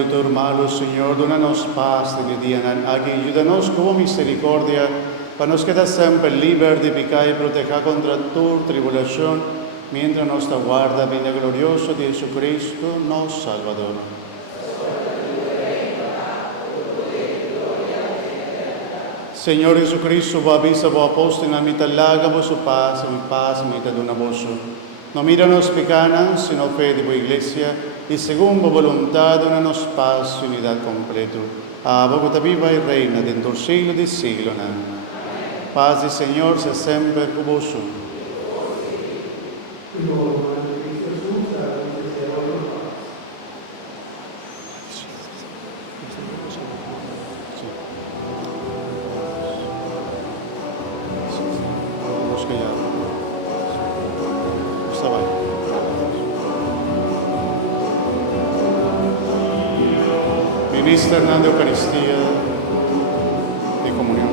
e tu hermano, Señor, dónanos paz de día aquí, ayúdanos como misericordia, para nos quedar siempre libres de pecado y proteger contra tu tribulación, mientras nos aguarda vida glorioso de Jesucristo, nuestro Salvador. Señor Jesucristo, vos avisa vos apóstol en la mitad larga vos su paz, mitad de una voz. No míranos pecanas, sino fe de tu iglesia, y según vos voluntad, donanos paz y unidad completo. A vos que viva y reina dentro del siglo de siglo. Paz y Señor sea siempre con vos. Ministra en la Eucaristía de comunión.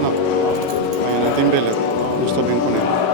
No, vayan a timbele, no está bien con él.